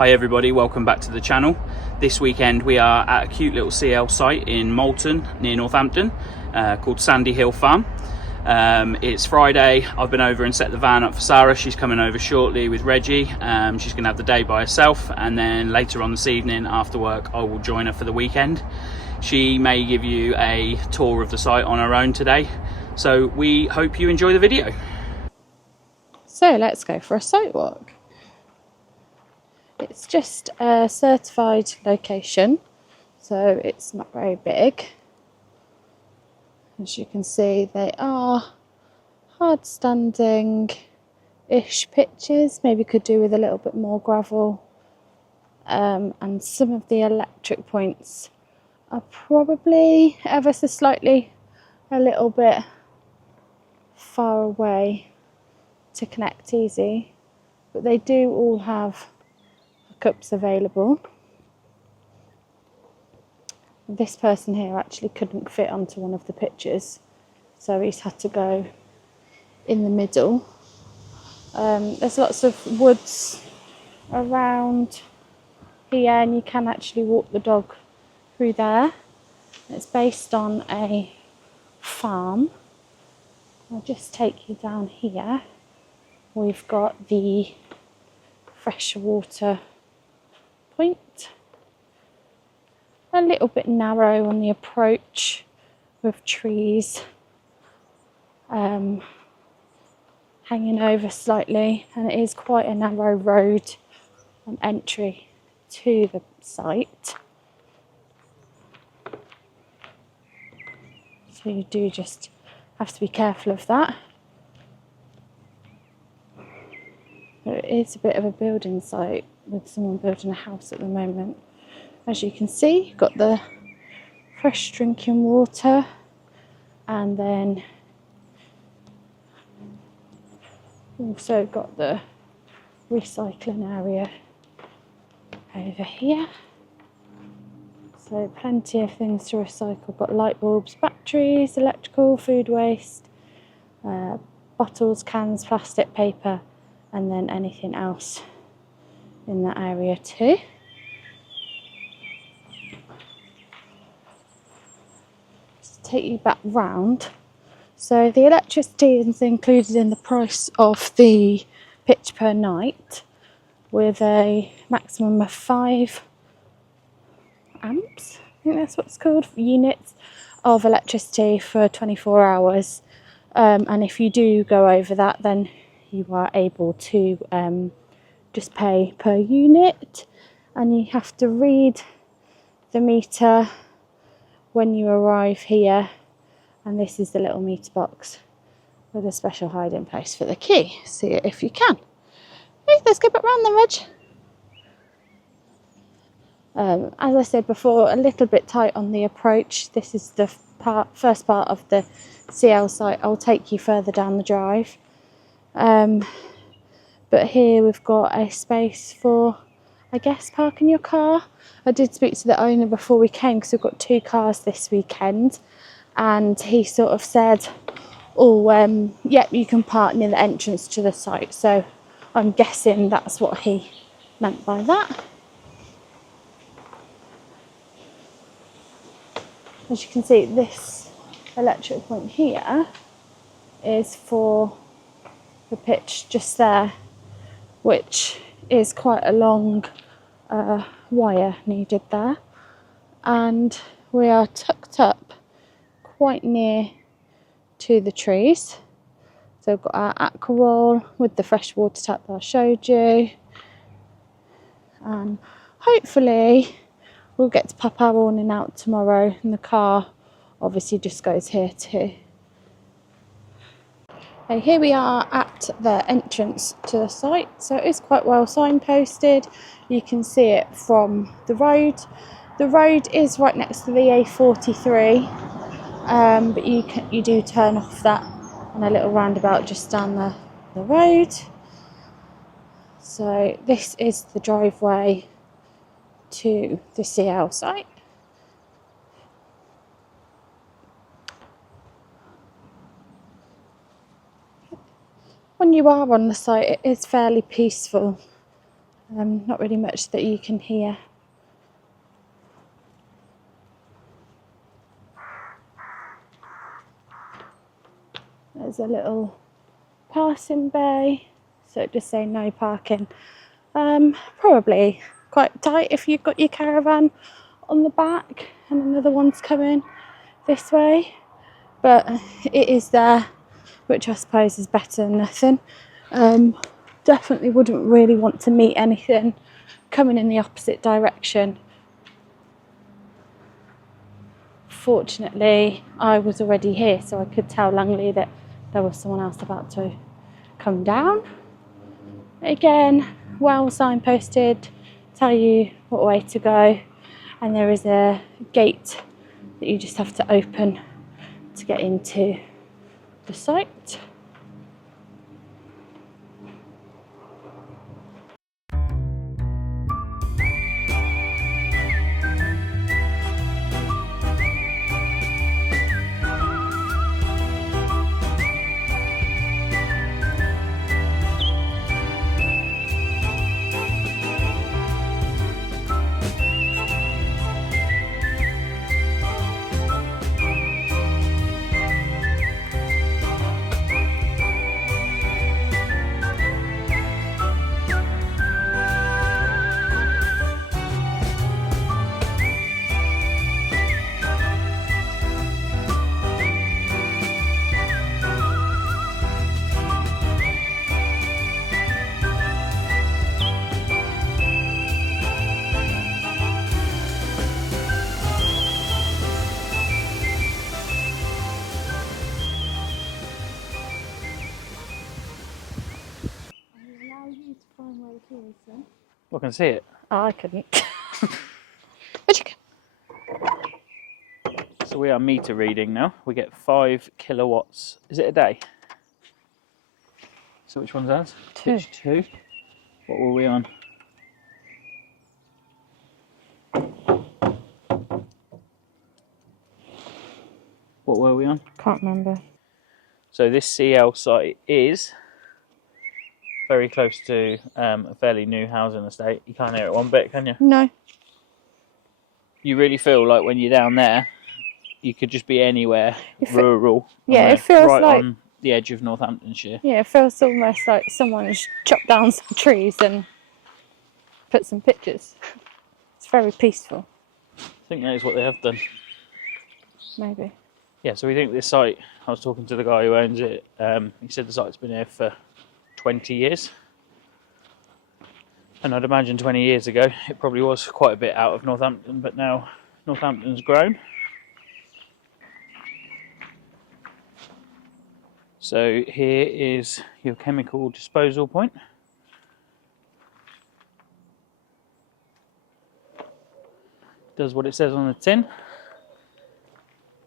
Hi everybody, welcome back to the channel. This weekend we are at a cute little CL site in Moulton near Northampton called Sandy Hill Farm. It's Friday. I've been over and set the van up for Sara. She's coming over shortly with Reggie. She's going to have the day by herself, and then later on this evening after work I will join her for the weekend. She may give you a tour of the site on her own today, so we hope you enjoy the video. So let's go for a site walk. It's just a certified location, so it's not very big. As you can see, they are hard standing-ish pitches, maybe could do with a little bit more gravel. And some of the electric points are probably ever so slightly a little bit far away to connect easy, but they do all have hookups available. This person here actually couldn't fit onto one of the pitches, so he's had to go in the middle. There's lots of woods around here, and you can actually walk the dog through there. It's based on a farm. I'll just take you down here. We've got the freshwater point. A little bit narrow on the approach with trees hanging over slightly, and it is quite a narrow road and entry to the site. So you do just have to be careful of that. But it is a bit of a building site with someone building a house at the moment. As you can see, you've got the fresh drinking water, and then also got the recycling area over here. So plenty of things to recycle. Got light bulbs, batteries, electrical, food waste, bottles, cans, plastic, paper, and then anything else in that area too. Just take you back round. So the electricity is included in the price of the pitch per night, with a maximum of 5 amps, I think that's what it's called, units of electricity for 24 hours. And if you do go over that, then you are able to just pay per unit, and you have to read the meter when you arrive here. And this is the little meter box with a special hiding place for the key. See it if you can. Okay, let's go back round then, Reg. As I said before, a little bit tight on the approach. This is the first part of the CL site. I'll take you further down the drive. But here we've got a space for, I guess, parking your car. I did speak to the owner before we came, because we've got 2 cars this weekend, and he sort of said, oh, yep, you can park near the entrance to the site. So I'm guessing that's what he meant by that. As you can see, this electric point here is for the pitch just there, which is quite a long wire needed there. And we are tucked up quite near to the trees. So we've got our aqua roll with the fresh water tap that I showed you. And hopefully we'll get to pop our awning out tomorrow, and the car obviously just goes here too. Okay, here we are at the entrance to the site. So it's quite well signposted. You can see it from the road. The road is right next to the A43, but you do turn off that on a little roundabout just down the road. So this is the driveway to the CL site. When you are on the site, it is fairly peaceful. Not really much that you can hear. There's a little passing bay, so it just say no parking. Probably quite tight if you've got your caravan on the back and another one's coming this way, but it is there, which I suppose is better than nothing. Definitely wouldn't really want to meet anything coming in the opposite direction. Fortunately, I was already here, so I could tell Langley that there was someone else about to come down. Again, well signposted, tell you what way to go, and there is a gate that you just have to open to get into the site. I can see it. Oh, I couldn't. Where'd you go? So we are meter reading now. We get 5 kilowatts. Is it a day? So which one's ours? 2. Pitch 2. What were we on? What were we on? Can't remember. So this CL site is very close to a fairly new housing estate. You can't hear it one bit, can you? No. You really feel like when you're down there, you could just be anywhere rural. Yeah, it feels right like on the edge of Northamptonshire. Yeah, it feels almost like someone has chopped down some trees and put some pictures. It's very peaceful. I think that is what they have done. Maybe. Yeah, so we think this site, I was talking to the guy who owns it, he said the site's been here for 20 years. And I'd imagine 20 years ago it probably was quite a bit out of Northampton, but now Northampton's grown. So here is your chemical disposal point. Does what it says on the tin.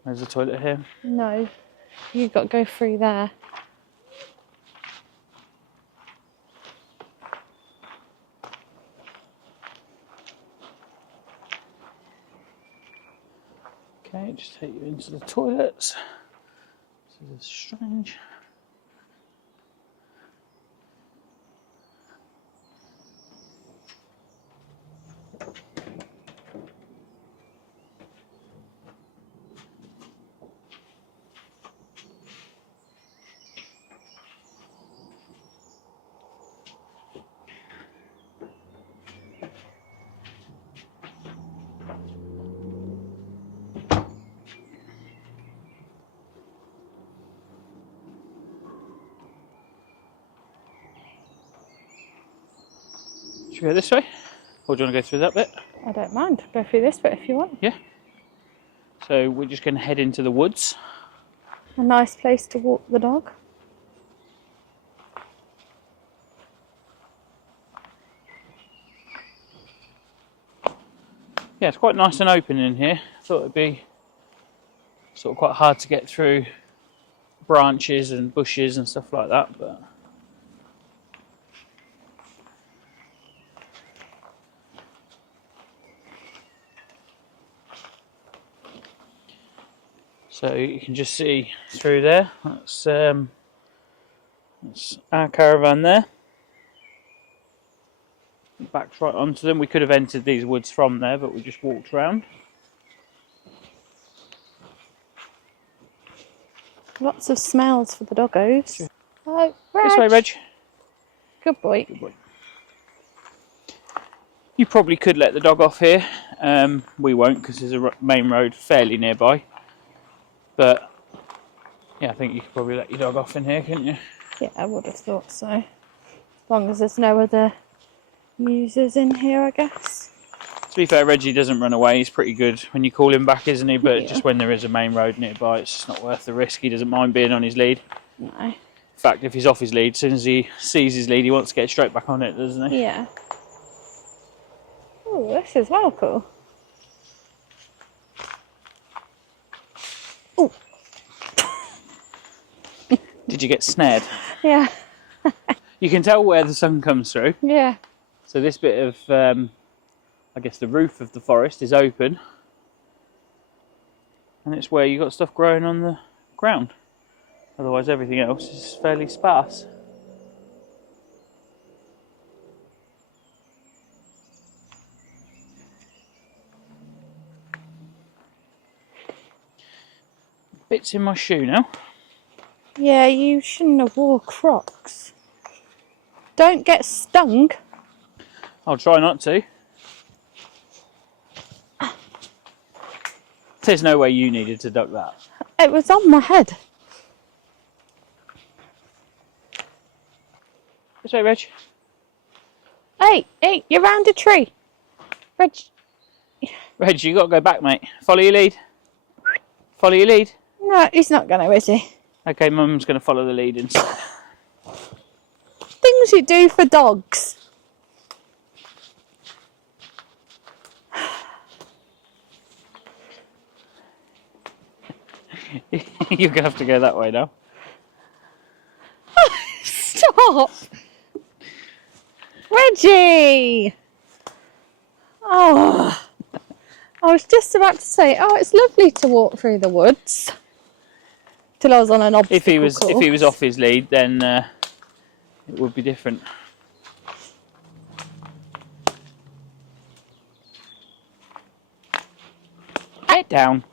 There's a toilet here. No, you've got to go through there. Okay, just take you into the toilets. This is strange. Should we go this way? Or do you want to go through that bit? I don't mind. Go through this bit if you want. Yeah. So we're just going to head into the woods. A nice place to walk the dog. Yeah, it's quite nice and open in here. I thought it'd be sort of quite hard to get through branches and bushes and stuff like that, but so you can just see through there. That's our caravan there. backs right onto them. We could have entered these woods from there, but we just walked around. Lots of smells for the doggos. Sure. Oh, Reg. This way, Reg. Good boy. Good boy. You probably could let the dog off here. We won't because there's a main road fairly nearby. But yeah, I think you could probably let your dog off in here, couldn't you? Yeah, I would have thought so. As long as there's no other users in here, I guess. To be fair, Reggie doesn't run away. He's pretty good when you call him back, isn't he? But Yeah. just when there is a main road nearby, it's just not worth the risk. He doesn't mind being on his lead. No. In fact, if he's off his lead, as soon as he sees his lead, he wants to get straight back on it, doesn't he? Yeah. Oh, this is well cool. Oh. Did you get snared? Yeah. You can tell where the sun comes through. Yeah. So this bit of, I guess the roof of the forest is open. And it's where you've got stuff growing on the ground. Otherwise everything else is fairly sparse. Bits in my shoe now. Yeah, you shouldn't have wore Crocs. Don't get stung. I'll try not to. There's no way you needed to duck that. It was on my head. This way, Reg. Hey, you're round a tree. Reg. Reg, you got to go back, mate. Follow your lead. Follow your lead. No, he's not going to, is he? Okay, Mum's going to follow the lead instead. Things you do for dogs. You're going to have to go that way now. Stop! Reggie! Oh, I was just about to say, oh, it's lovely to walk through the woods. Till I was on an obstacle If he was course. off his lead, then it would be different. Get down.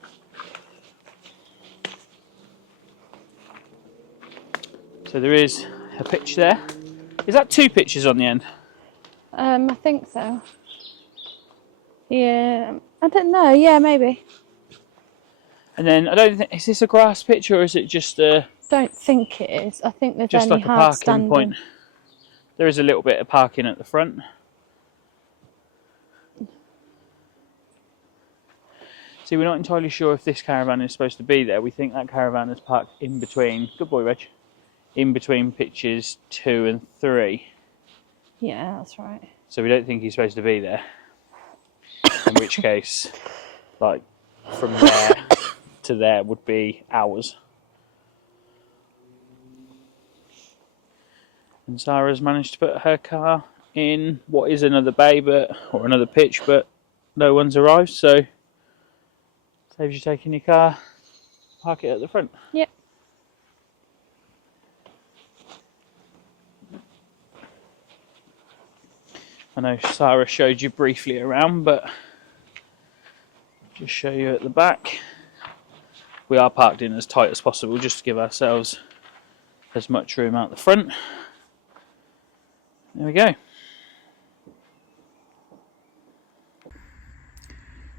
So there is a pitch there. Is that 2 pitches on the end? I think so. Yeah, I don't know. Yeah, maybe. And then I don't think, is this a grass pitch or is it just Don't think it is. I think there's just only like a hard parking standing. point? There is a little bit of parking at the front. See, we're not entirely sure if this caravan is supposed to be there. We think that caravan is parked in between. Good boy, Reg. In between pitches 2 and 3. Yeah, that's right. So we don't think he's supposed to be there. In which case, like, from there to there would be hours. And Sara's managed to put her car in what is another bay, or another pitch, but no one's arrived, so saves you taking your car, park it at the front. Yep. I know Sara showed you briefly around, but just show you at the back. We are parked in as tight as possible just to give ourselves as much room out the front. There we go.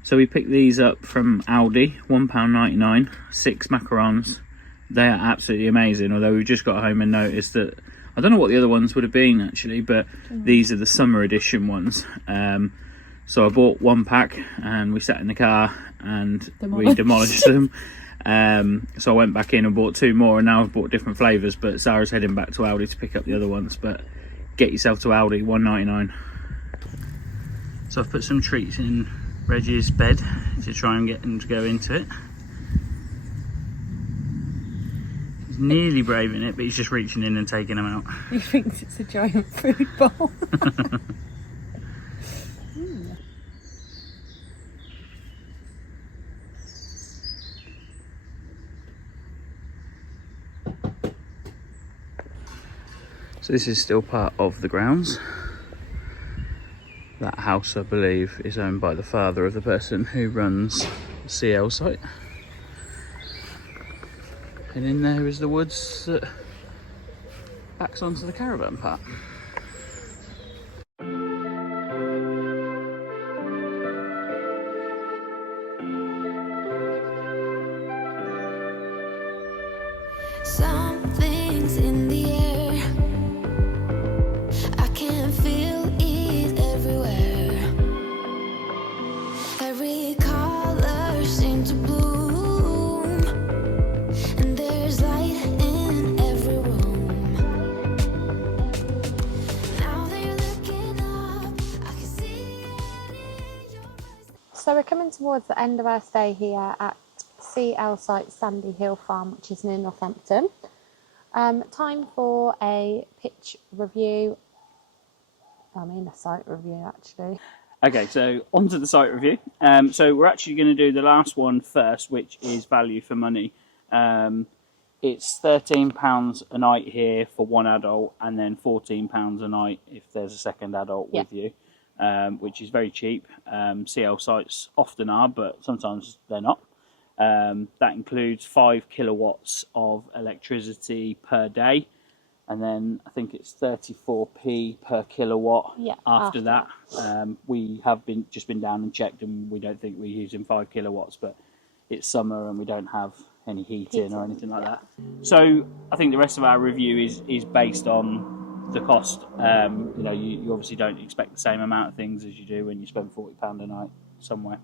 So we picked these up from Aldi, £1.99, 6 macarons. They are absolutely amazing, although we've just got home and noticed that, I don't know what the other ones would have been actually, but these are the summer edition ones. So I bought 1 pack and we sat in the car and we demolished them. So I went back in and bought 2 more, and now I've bought different flavours, but Sarah's heading back to Aldi to pick up the other ones. But get yourself to Aldi, £1.99. So I've put some treats in Reggie's bed to try and get him to go into it. He's nearly braving it, but he's just reaching in and taking them out. He thinks it's a giant food bowl. So this is still part of the grounds. That house, I believe, is owned by the father of the person who runs the CL site. And in there is the woods that backs onto the caravan park. Something's in the air. I can feel it everywhere. Every color seems to bloom, and there's light in every room. Now they're looking up. I can see it in your eyes. So we're coming towards the end of our stay here at CL site Sandy Hill Farm, which is near Northampton. Time for a pitch review. A site review, actually. Okay, so on to the site review. So we're actually going to do the last one first, which is value for money. It's £13 a night here for one adult, and then £14 a night if there's a second adult with you, which is very cheap. CL sites often are, but sometimes they're not. That includes 5 kilowatts of electricity per day, and then I think it's 34p per kilowatt after that. We have just been down and checked, and we don't think we're using 5 kilowatts, but it's summer and we don't have any heating or anything like that. So I think the rest of our review is based on the cost. You obviously don't expect the same amount of things as you do when you spend £40 a night somewhere.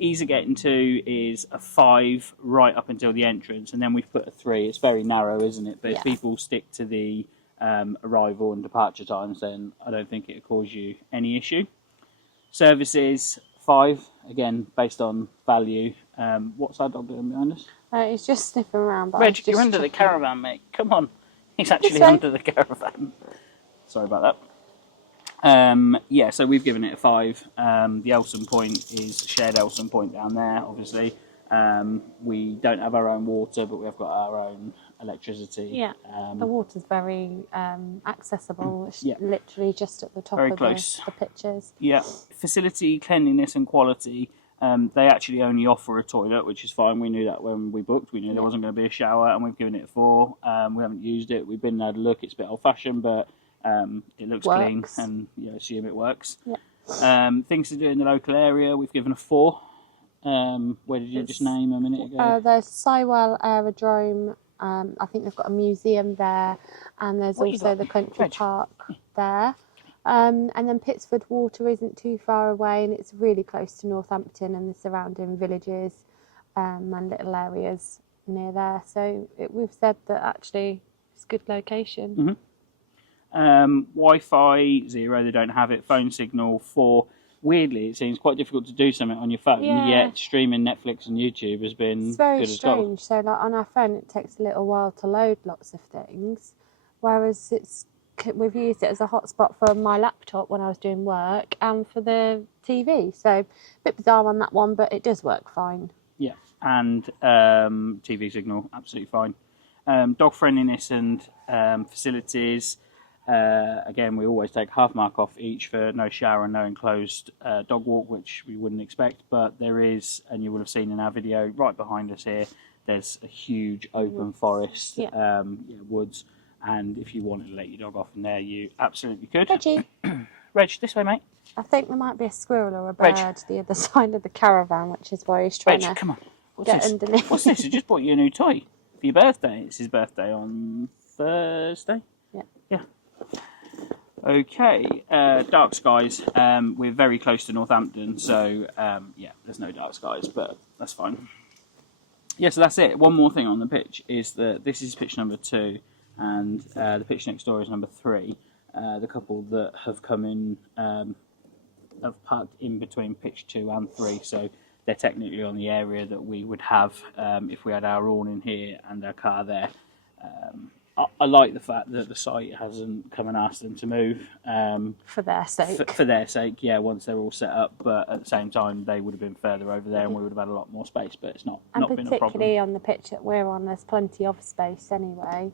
Easy getting to is a 5 right up until the entrance, and then we've put a 3. It's very narrow, isn't it? But if people stick to the arrival and departure times, then I don't think it'll cause you any issue. Services 5, again based on value. What's our dog doing behind us? He's just sniffing around. But Reg, you're under the caravan, mate. Come on. He's actually under the caravan. Sorry about that. So we've given it a 5. The Elson point is shared Elson point down there, obviously. We don't have our own water, but we've got our own electricity. Yeah, the water's very accessible. It's literally just at the top very of close. The pictures. Yeah, facility, cleanliness and quality. They actually only offer a toilet, which is fine. We knew that when we booked. We knew there wasn't going to be a shower, and we've given it a 4. We haven't used it. We've been and had a look. It's a bit old-fashioned, but it looks clean, and assume it works. Things to do in the local area, we've given a 4. Where did you just name a minute ago? There's Sywell Aerodrome. I think they've got a museum there, and there's also the country park there. And then Pittsford Water isn't too far away, and it's really close to Northampton and the surrounding villages and little areas near there. So we've said that actually it's a good location. Wi-Fi 0, they don't have it. Phone signal 4. Weirdly, it seems quite difficult to do something on your phone, yet streaming Netflix and YouTube has been it's very good as strange. well. So like on our phone it takes a little while to load lots of things, whereas we've used it as a hotspot for my laptop when I was doing work and for the TV. So a bit bizarre on that one, but it does work fine. Yeah, and TV signal, absolutely fine. Dog friendliness and facilities. Again, we always take half mark off each for no shower and no enclosed dog walk, which we wouldn't expect, but there is, and you will have seen in our video right behind us here, there's a huge open forest, woods, and if you wanted to let your dog off in there, you absolutely could. Reggie. Reg, this way, mate. I think there might be a squirrel or a bird the other side of the caravan, which is why he's trying to come on. get underneath. What's this? I just bought you a new toy for your birthday. It's his birthday on Thursday. Yeah. Okay, dark skies. We're very close to Northampton, so there's no dark skies, but that's fine. Yeah, so that's it. One more thing on the pitch is that this is pitch number 2, and the pitch next door is number 3. The couple that have come in have parked in between pitch 2 and 3, so they're technically on the area that we would have if we had our awning here and our car there. I like the fact that the site hasn't come and asked them to move. For their sake. For their sake, once they're all set up. But at the same time, they would have been further over there and we would have had a lot more space. But it's not been a problem. And particularly on the pitch that we're on, there's plenty of space anyway.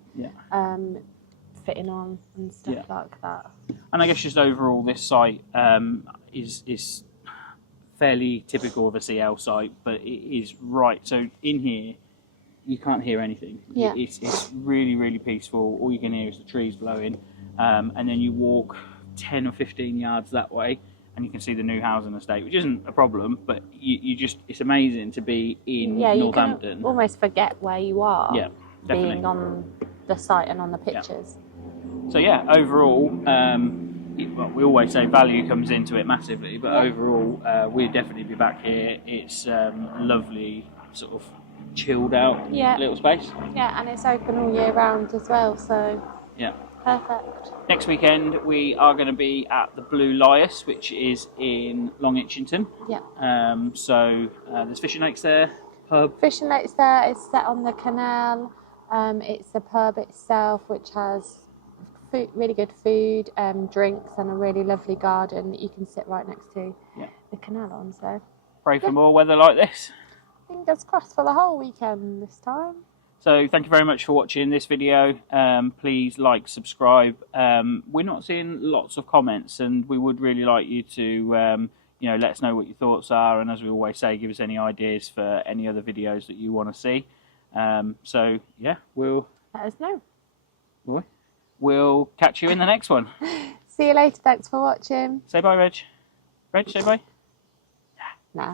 fitting on and stuff like that. And I guess just overall, this site is fairly typical of a CL site, but it is right. So in here, you can't hear anything. Yeah. It's really, really peaceful. All you can hear is the trees blowing. And then you walk 10 or 15 yards that way, and you can see the new housing estate, which isn't a problem, but you just, it's amazing to be in Northampton. You can almost forget where you are. Yeah, definitely. Being on the site and on the pictures. So yeah, overall, well, we always say value comes into it massively, but overall, we'd definitely be back here. It's lovely, sort of chilled out little space. Yeah, and it's open all year round as well, so yeah, perfect. Next weekend we are going to be at the Blue Lias, which is in Long Itchington. Yeah. So there's fishing lakes there, pub. Fishing lakes there. It's set on the canal. It's a pub itself, which has food, really good food, drinks, and a really lovely garden that you can sit right next to the canal on. So pray for more weather like this. Fingers crossed for the whole weekend this time. So thank you very much for watching this video. Please like, subscribe. We're not seeing lots of comments, and we would really like you to let us know what your thoughts are, and as we always say, give us any ideas for any other videos that you want to see. So yeah, we'll Let us know. We'll catch you in the next one. See you later. Thanks for watching. Say bye, Reg. Reg, say bye.